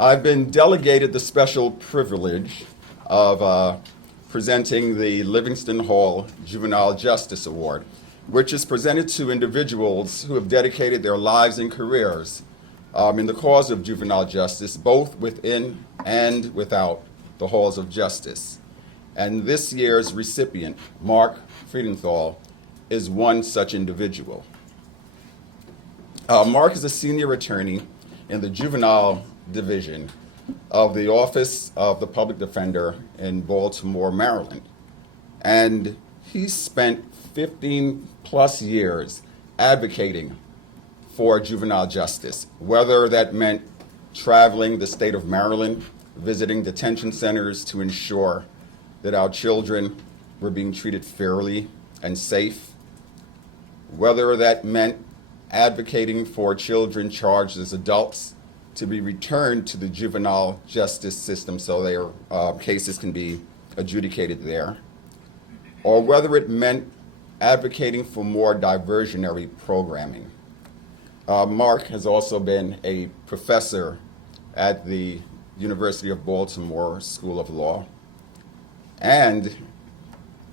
I've been delegated the special privilege of presenting the Livingston Hall Juvenile Justice Award, which is presented to individuals who have dedicated their lives and careers in the cause of juvenile justice, both within and without the halls of justice. And this year's recipient, Mark Friedenthal, is one such individual. Mark is a senior attorney in the Juvenile Division of the Office of the Public Defender in Baltimore, Maryland. And he spent 15 plus years advocating for juvenile justice, whether that meant traveling the state of Maryland, visiting detention centers to ensure that our children were being treated fairly and safe, whether that meant advocating for children charged as adults to be returned to the juvenile justice system so their cases can be adjudicated there, or whether it meant advocating for more diversionary programming. Mark has also been a professor at the University of Baltimore School of Law, and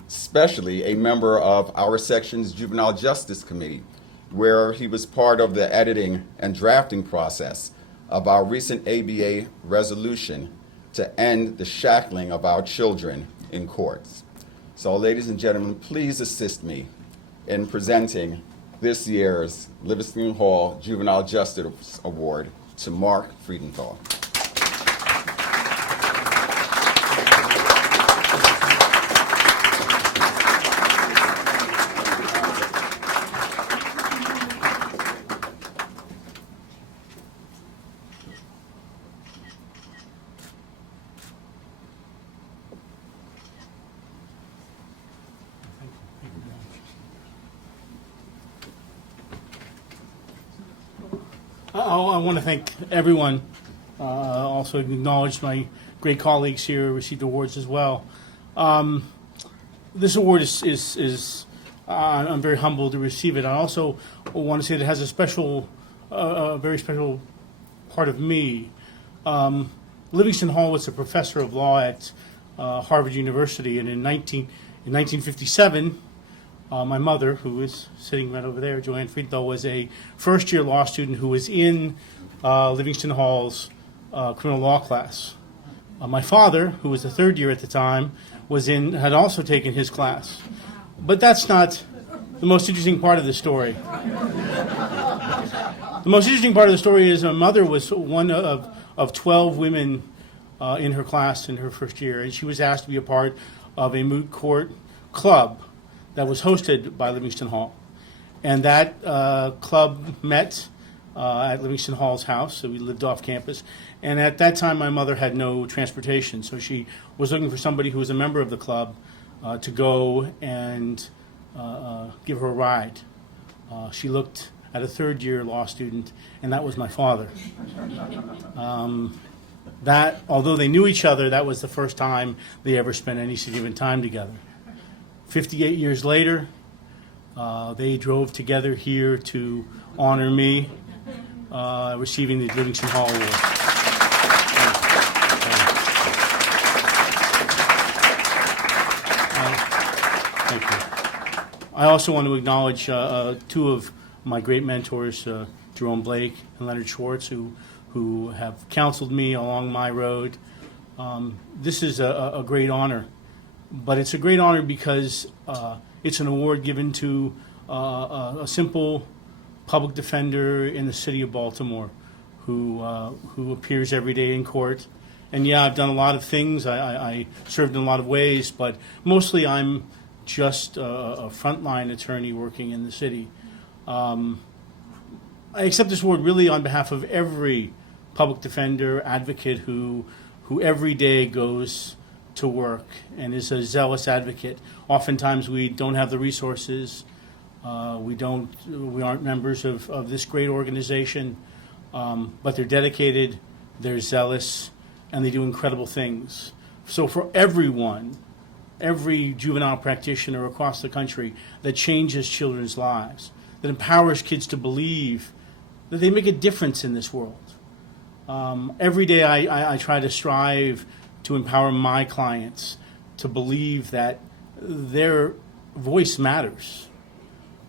especially a member of our section's Juvenile Justice Committee, where he was part of the editing and drafting process of our recent ABA resolution to end the shackling of our children in courts. So, ladies and gentlemen, please assist me in presenting this year's Livingston Hall Juvenile Justice Award to Mark Friedenthal. I want to thank everyone, also acknowledge my great colleagues here who received awards as well. This award is I'm very humbled to receive it. I also want to say that it has a special, very special part of me. Livingston Hall was a professor of law at Harvard University, and in 1957, my mother, who is sitting right over there, Joanne Friedenthal, was a first-year law student who was in Livingston Hall's criminal law class. My father, who was a third year at the time, had also taken his class. But that's not the most interesting part of the story. The most interesting part of the story is my mother was one of 12 women in her class in her first year, and she was asked to be a part of a moot court club that was hosted by Livingston Hall. And that club met at Livingston Hall's house, so we lived off campus. And at that time, my mother had no transportation, so she was looking for somebody who was a member of the club to go and give her a ride. She looked at a third-year law student, and that was my father. That, although they knew each other, that was the first time they ever spent any significant time together. 58 years later, they drove together here to honor me receiving the Livingston Hall Award. Thank you. I also want to acknowledge two of my great mentors, Jerome Blake and Leonard Schwartz, who have counseled me along my road. This is a great honor. But it's a great honor because it's an award given to a simple public defender in the city of Baltimore who appears every day in court. And yeah, I've done a lot of things. I served in a lot of ways, but mostly I'm just a frontline attorney working in the city. I accept this award really on behalf of every public defender, advocate who every day goes to work and is a zealous advocate. Oftentimes we don't have the resources. We aren't members of this great organization, but they're dedicated, they're zealous, and they do incredible things. So for everyone, every juvenile practitioner across the country that changes children's lives, that empowers kids to believe that they make a difference in this world, Every day I try to strive to empower my clients to believe that their voice matters.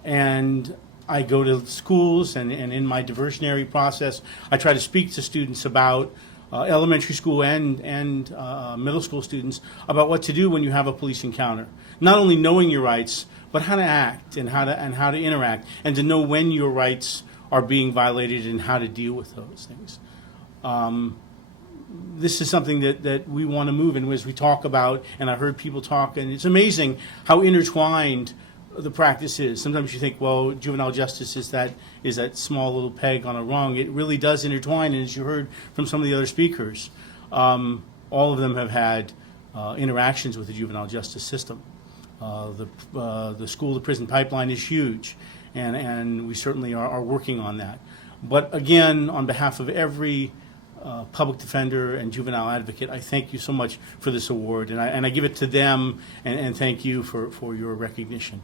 And I go to schools, and in my diversionary process, I try to speak to students about elementary school and middle school students about what to do when you have a police encounter. Not only knowing your rights, but how to act and how to interact, and to know when your rights are being violated and how to deal with those things. This is something that we want to move in as we talk about, and I heard people talk, and it's amazing how intertwined the practice is. Sometimes you think, well, juvenile justice is that small little peg on a rung. It really does intertwine, and as you heard from some of the other speakers, all of them have had interactions with the juvenile justice system. The school to prison pipeline is huge, and we certainly are working on that. But again, on behalf of every public defender and juvenile advocate, I thank you so much for this award, and I give it to them, and thank you for your recognition.